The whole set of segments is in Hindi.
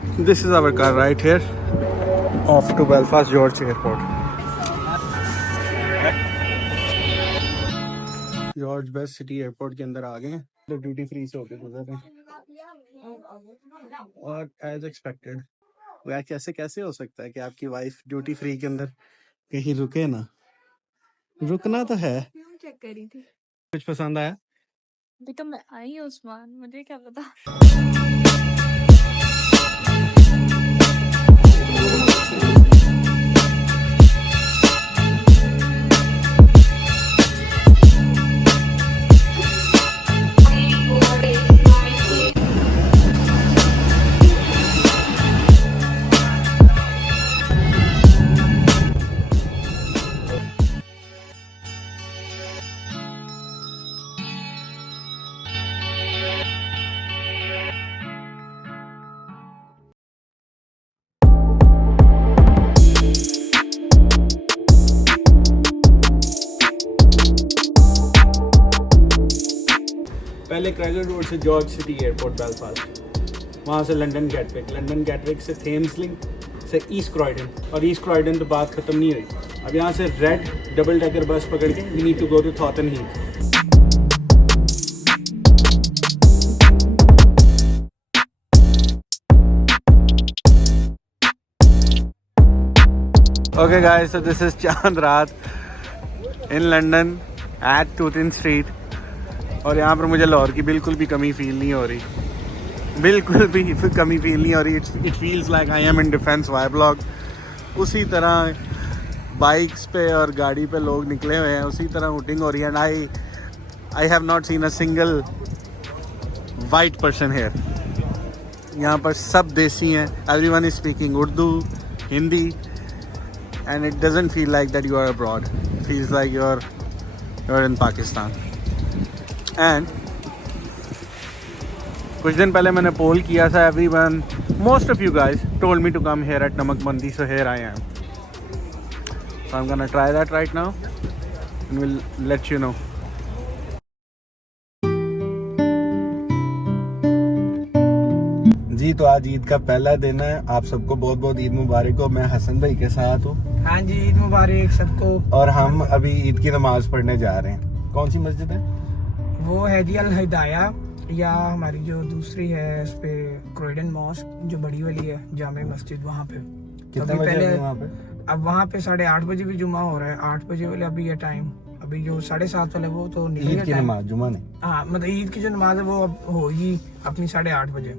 This is our car right here. Off to Belfast George Airport. George best city airport के अंदर आ गए हैं, तो ड्यूटी फ्री से होकर गुजर रहे हैं। और एज एक्सपेक्टेड वह कैसे कैसे हो सकता है कि आपकी वाइफ ड्यूटी फ्री के अंदर कहीं रुके ना, रुकना तो है। चेक करी थी। कुछ पसंद आया? अभी तो मैं आई हूँ उस्मान, मुझे क्या पता। पहले क्रैगर रोड से जॉर्ज सिटी एयरपोर्ट बेलफास्ट, वहाँ से लंदन गैटविक, लंदन गैटविक से थेम्स लिंक से ईस्ट क्रॉयडन, और ईस्ट क्रॉयडन तो बात ख़त्म नहीं हुई। अब यहाँ से रेड डबल डेकर बस पकड़ के we need to go to थॉटन Heath. Okay guys, so this is Chand Raat in London at Tooting Street, और यहाँ पर मुझे लाहौर की बिल्कुल भी कमी फील नहीं हो रही, बिल्कुल भी कमी फील नहीं हो रही। It feels like I am in defence Y block. उसी तरह बाइक्स पे और गाड़ी पे लोग निकले हुए हैं, उसी तरह हुटिंग हो रही है। And I have not seen a single white person here. यहाँ पर सब देसी हैं, everyone is speaking Urdu, Hindi, and it doesn't feel like that you are abroad. It feels like you're in Pakistan. And कुछ दिन पहले मैंने पोल किया था, everyone, most of you guys told me to come here at Namak Mandi, so here I am. So I'm gonna try that right now and we'll let you know. जी, तो आज ईद का पहला दिन है, आप सबको बहुत बहुत ईद मुबारक हो। मैं हसन भाई के साथ हूँ। हाँ जी, ईद मुबारक सबको। और हम अभी ईद की नमाज पढ़ने जा रहे हैं। कौन सी मस्जिद है वो? है जी अल हिदाया, या हमारी जो दूसरी है इस पे क्रॉयडन मॉस्क, जो बड़ी वाली है जामे मस्जिद, वहाँ पे। कितने बजे पहले वहाँ पे? अब वहाँ पे 8:30 बजे भी जुमा हो रहा है। 8 बजे वाले अभी ये टाइम, अभी जो 7:30 वाले वो तो निकल ईद की नमाज, जुमा नहीं। हाँ, मतलब ईद की जो नमाज है वो अब होगी अपनी 8:30 बजे।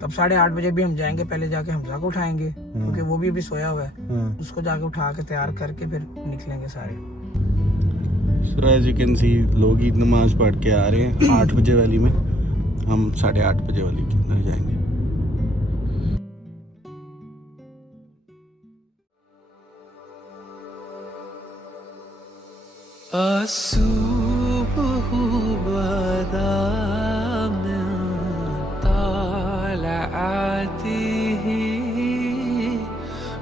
तब 8:30 बजे भी हम जाएंगे, पहले जाके हमजा को उठाएंगे क्योंकि वो भी अभी सोया हुआ है। उसको जाके उठा के तैयार करके फिर निकलेंगे सारे। So as you can see, लोग ईद नमाज पढ़ के आ रहे हैं 8 बजे वाली में, हम 8:30 बजे वाली के अंदर जाएंगे।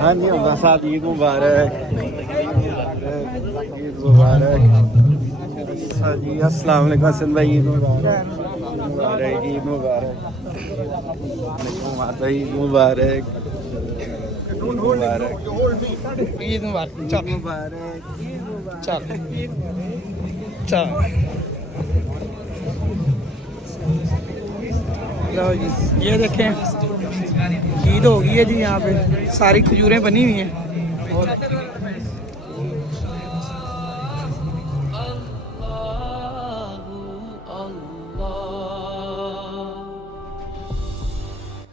हाँ जी, हमारे साथ ईद मुबारक, ईद मुबारक। हाँ जी, अस्सलाम वालेकुम हसन भाई, ईद मुबारक, ईद मुबारक, माता ईद मुबारक, मुबारक, ईद मुबारक, ईद मुबारक। चल चल लो जी, ये देखें ईद हो गई है जी। यहाँ पे सारी खजूरें बनी हुई हैं। और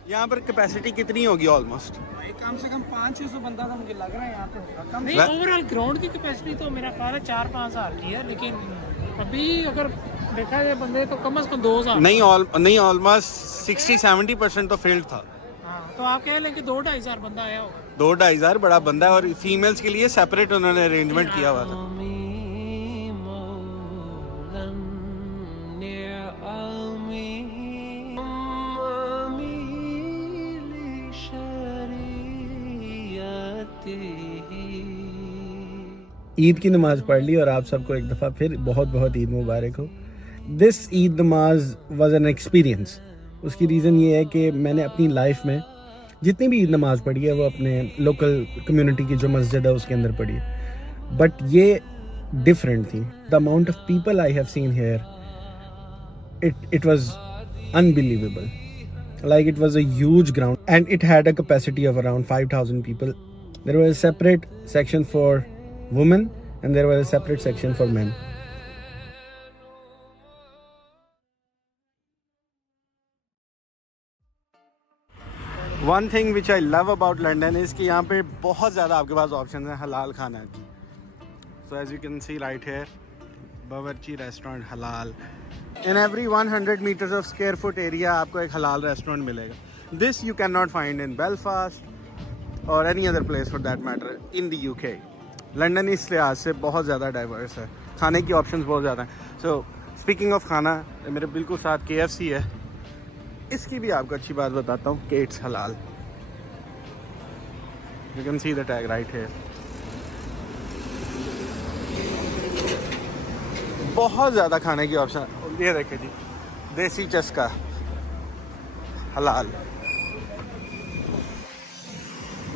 यहाँ पर कैपेसिटी कितनी होगी ऑलमोस्ट? कम से कम 500-600 बंदा तो मुझे लग रहा है यहाँ पे होगा। नहीं, ओवरऑल ग्राउंड की कैपेसिटी तो मेरा ख्याल है 4-5 हज़ार की है, लेकिन अभी अगर देखा जाए बंदे तो कम से कम 2,000। नहीं, ऑलमोस्ट 60-70% तो फील्ड था। हाँ, तो आप कह लें कि 2-2.5 हज़ार बंदा आया होगा। 2-2.5 हज़ार बड़ा बंदा है, और फीमेल्स के लिए सेपरेट उन्होंने अरेंजमेंट किया हुआ था। ईद की नमाज़ पढ़ ली और आप सबको एक दफ़ा फिर बहुत बहुत ईद मुबारक हो। दिस ईद नमाज वाज एन एक्सपीरियंस। उसकी रीज़न ये है कि मैंने अपनी लाइफ में जितनी भी ईद नमाज़ पढ़ी है वो अपने लोकल कम्युनिटी की जो मस्जिद है उसके अंदर पढ़ी है, बट ये डिफरेंट थी। The amount of people I have seen here, it was unbelievable. Like it was a huge ground and it had a capacity of around 5,000 people. There was a separate section for women and there was a separate section for men. One thing which I love about London is कि यहाँ पे बहुत ज़्यादा आपके पास ऑप्शन हैं हलाल खाना की। So as you can see right here, बावर्ची रेस्टोरेंट हलाल। In every 100 meters of square foot area आपको एक हलाल रेस्टोरेंट मिलेगा। This you cannot find in Belfast or any other place for that matter in the UK. London इस लिहाज से बहुत ज़्यादा डाइवर्स है, खाने की ऑप्शंस बहुत ज़्यादा हैं। So speaking of खाना, मेरे बिल्कुल साथ KFC है। इसकी भी आपको अच्छी बात बताता हूँ कि it's halal. You can see the tag right here. बहुत ज़्यादा खाने की ऑप्शन। ये देखे जी, देसी चस्का हलाल।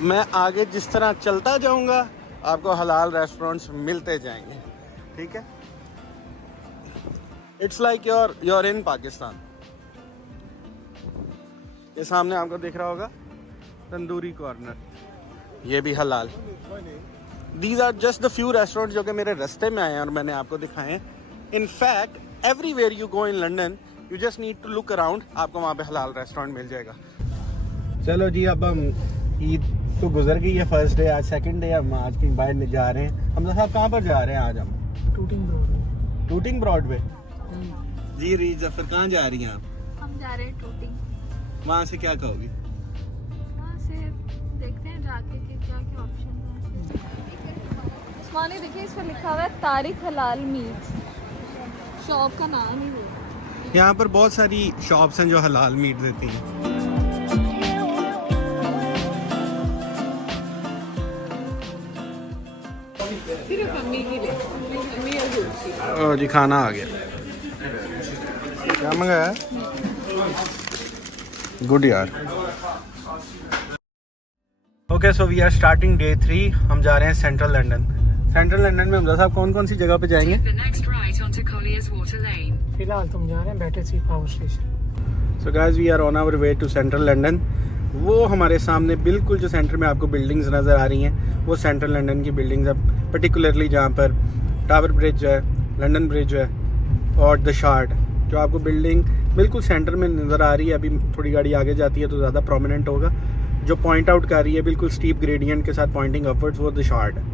मैं आगे जिस तरह चलता जाऊंगा आपको हलाल रेस्टोरेंट्स मिलते जाएंगे, ठीक है। It's like your in Pakistan. ये सामने आपको दिख रहा होगा तंदूरी कॉर्नर, ये भी हलाल। These are just the few restaurant जो कि मेरे रास्ते में आए हैं और मैंने आपको दिखाए हैं। In fact, everywhere you go in London, you just need to look around, आपको वहाँ पे हलाल रेस्टोरेंट मिल जाएगा। चलो जी, अब हम ईद तो गुजर गई है, फर्स्ट डे, आज सेकंड डे, हम आज कहीं बाहर जा रहे हैं। हमजा साहब कहाँ पर जा रहे हैं आज हम? Tooting Broadway. जी रीत जफर, कहाँ जा रही हैं आप? हम जा रहे हैं टूटिंग। वहाँ से क्या कहोगी? वहाँ से देखते हैं जाके कि क्या क्या ऑप्शन है। उस्मानी देखिए, इस पर लिखा हुआ है तारिक हलाल मीट, शॉप का नाम ही है। यहाँ पर बहुत सारी शॉप्स हैं जो हलाल मीट देती हैं। ओ जी, खाना आ गया। क्या मंगाया? गुड यार। Okay, so we are starting day 3। हम जा रहे हैं सेंट्रल लंदन। सेंट्रल लंदन में हमजा साहब कौन कौन सी जगह पे जाएंगे? फिलहाल तुम जा रहे हैं Battersea power station. So guys, we are on our way to central London. वो हमारे सामने बिल्कुल जो सेंटर में आपको बिल्डिंग्स नज़र आ रही हैं वो सेंट्रल लंदन की बिल्डिंग्स है, पर्टिकुलरली जहाँ पर टावर ब्रिज है, लंदन ब्रिज है और द शार्ड, जो आपको बिल्डिंग बिल्कुल सेंटर में नज़र आ रही है। अभी थोड़ी गाड़ी आगे जाती है तो ज़्यादा प्रोमिनेंट होगा। जो पॉइंट आउट कर रही है बिल्कुल स्टीप ग्रेडियंट के साथ पॉइंटिंग अपवर्ड्स, वो द शार्ड है।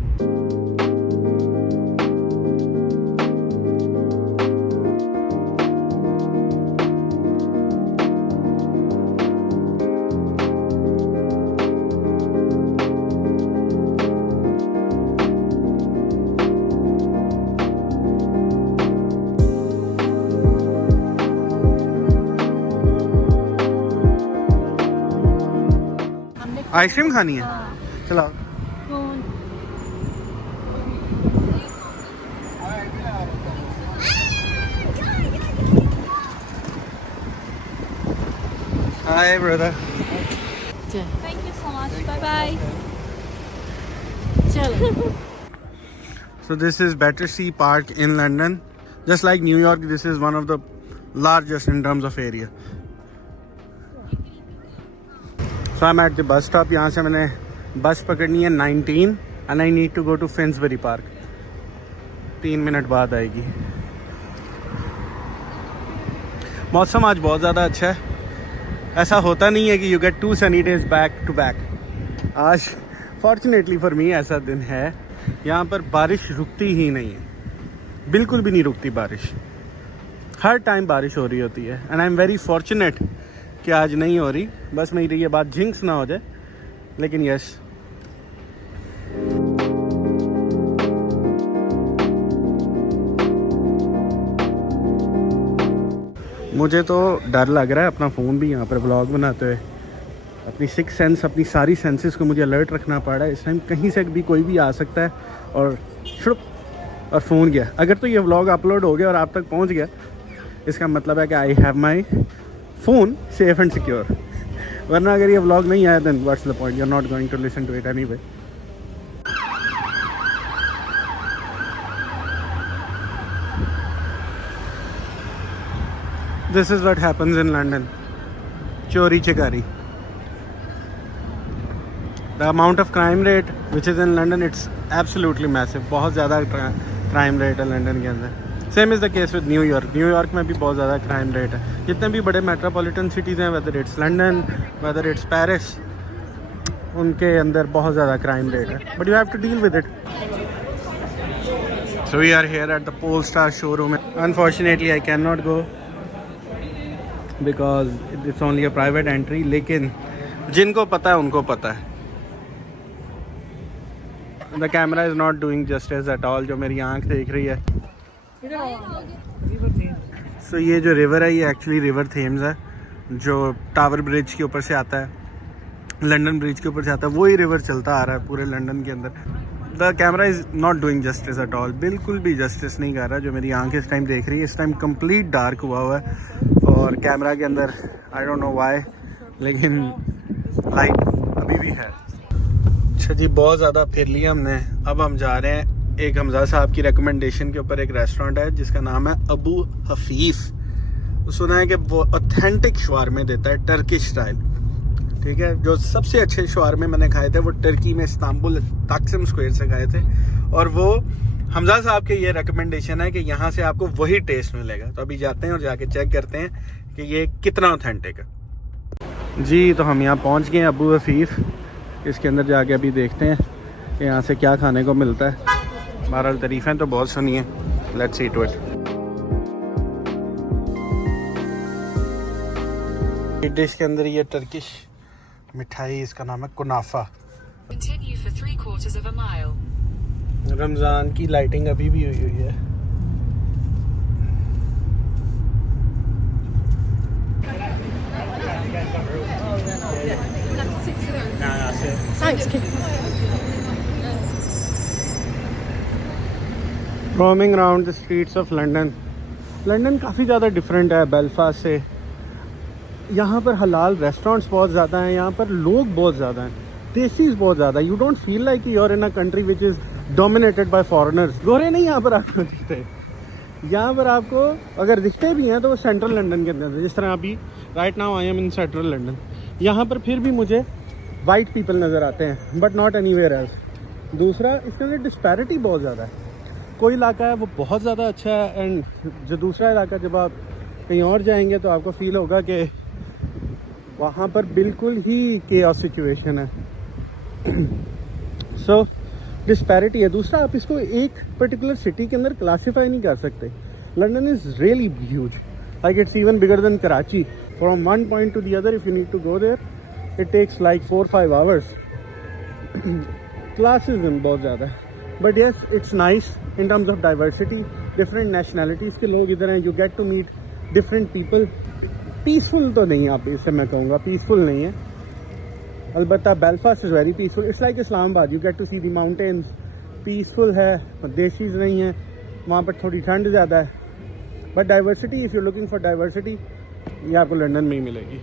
आइसक्रीम खानी है? चलो। Hi brother. Thank you so much, bye bye. चलो। So this is Battersea Park in London. Just like New York, this is one of the largest in terms of area. So I'm at the bus stop. यहाँ से मैंने बस पकड़नी है 19 and I need to go to Finsbury Park. 3 minute बाद आएगी। मौसम आज बहुत ज़्यादा अच्छा है। ऐसा होता नहीं है कि you get 2 sunny days back to back. आज fortunately for me ऐसा दिन है। यहाँ पर बारिश रुकती ही नहीं है, बिल्कुल भी नहीं रुकती बारिश। हर टाइम बारिश हो रही होती है and I am very fortunate कि आज नहीं हो रही। बस मेरी ये बात जिंक्स ना हो जाए, लेकिन यस। मुझे तो डर लग रहा है अपना फ़ोन भी यहाँ पर व्लॉग बनाते हुए अपनी सिक्स सेंस, अपनी सारी सेंसेस को मुझे अलर्ट रखना पड़ रहा है। इस टाइम कहीं से भी कोई भी आ सकता है और शुप और फ़ोन गया। अगर तो ये व्लॉग अपलोड हो गया और आप तक पहुंच गया, इसका मतलब है कि I have my phone safe and secure. वरना अगर ये व्लॉग नहीं आया then what's the point, you are not going to listen to it anyway. This is what happens in London. Chori chikari. The amount of crime rate which is in London, it's absolutely massive. बहुत ज़्यादा crime rate है लंदन के अंदर। Same is the case with New York. New York में भी बहुत ज़्यादा crime rate है। जितने भी बड़े metropolitan cities हैं, whether it's London, whether it's Paris, उनके अंदर बहुत ज़्यादा crime rate है। But you have to deal with it. So we are here at the Polestar showroom. Unfortunately, I cannot go because it's only a private entry, लेकिन जिनको पता है उनको पता है। The camera is not doing justice at all, जो मेरी आंख देख रही है। So ये जो रिवर है, ये एक्चुअली रिवर थेम्स है, जो टावर ब्रिज के ऊपर से आता है, लंदन ब्रिज के ऊपर से आता है। वही रिवर चलता आ रहा है पूरे लंदन के अंदर। The camera is not doing justice at all, बिल्कुल भी जस्टिस नहीं कर रहा। जो मेरी आंख इस टाइम देख रही है, इस टाइम कंप्लीट डार्क हुआ है और कैमरा के अंदर आई डोंट नो व्हाई, लेकिन लाइट अभी भी है। अच्छा जी, बहुत ज़्यादा फिर लिया हमने। अब हम जा रहे हैं एक हमजा साहब की रिकमेंडेशन के ऊपर। एक रेस्टोरेंट है जिसका नाम है अबू हफीफ। सुना है कि वो ऑथेंटिक शवारमे देता है, टर्किश स्टाइल। ठीक है, जो सबसे अच्छे शवारमे मैंने खाए थे वो टर्की में इस्तांबुल ताकसिम स्क्वायर से खाए थे, और वो हमजा साहब के ये रिकमेंडेशन है कि यहाँ से आपको वही टेस्ट मिलेगा। तो अभी जाते हैं और जाके चेक करते हैं कि ये कितना ऑथेंटिक है। जी, तो हम यहाँ पहुँच गए अबू हफीफ। इसके अंदर जाके अभी देखते हैं कि यहाँ से क्या खाने को मिलता है। बहरहाल तारीफ़ें तो बहुत सुनी है, let's see to it. Dish के अंदर ये टर्किश मिठाई, इसका नाम है कुनाफा। रमज़ान की लाइटिंग अभी भी हुई है। Roaming around the streets of London. London काफ़ी ज़्यादा डिफरेंट है बेलफास्ट से। यहाँ पर हलाल रेस्टोरेंट्स बहुत ज़्यादा हैं, यहाँ पर लोग बहुत ज़्यादा हैं, टेस्टीज बहुत ज़्यादा। You don't feel like you are in a country which is dominated by foreigners. गोरे नहीं यहाँ पर आपको दिखते। यहाँ पर आपको अगर दिखते भी हैं तो वो सेंट्रल लंदन के अंदर, जिस तरह अभी right now I am in central London. यहाँ पर फिर भी मुझे वाइट पीपल नज़र आते हैं, बट नॉट एनीवेयर एल्स। दूसरा, इसके अंदर डिस्पैरिटी बहुत ज़्यादा है। कोई इलाका है वो बहुत ज़्यादा अच्छा है, एंड जो दूसरा इलाका, जब आप कहीं और जाएंगे तो आपको फील होगा कि वहाँ पर बिल्कुल ही केओस सिचुएशन है। सो डिस्पैरिटी है। दूसरा, आप इसको एक पर्टिकुलर सिटी के अंदर क्लासीफाई नहीं कर सकते। London is really huge, like it's even bigger than Karachi. From one point to the other if you need to go there, it takes like 4-5 hours. Classism बहुत ज़्यादा है, but yes it's nice in terms of diversity. Different nationalities के लोग इधर हैं, you get to meet different people. Peaceful तो नहीं, आप इससे मैं कहूँगा पीसफुल नहीं है। अलबत्ता Belfast is very peaceful, it's like Islamabad. You get to see the mountains, peaceful है, देशीज नहीं है। वहाँ पर थोड़ी ठंड ज़्यादा है, but diversity, if you looking for diversity, ये आपको लंदन में ही मिलेगी।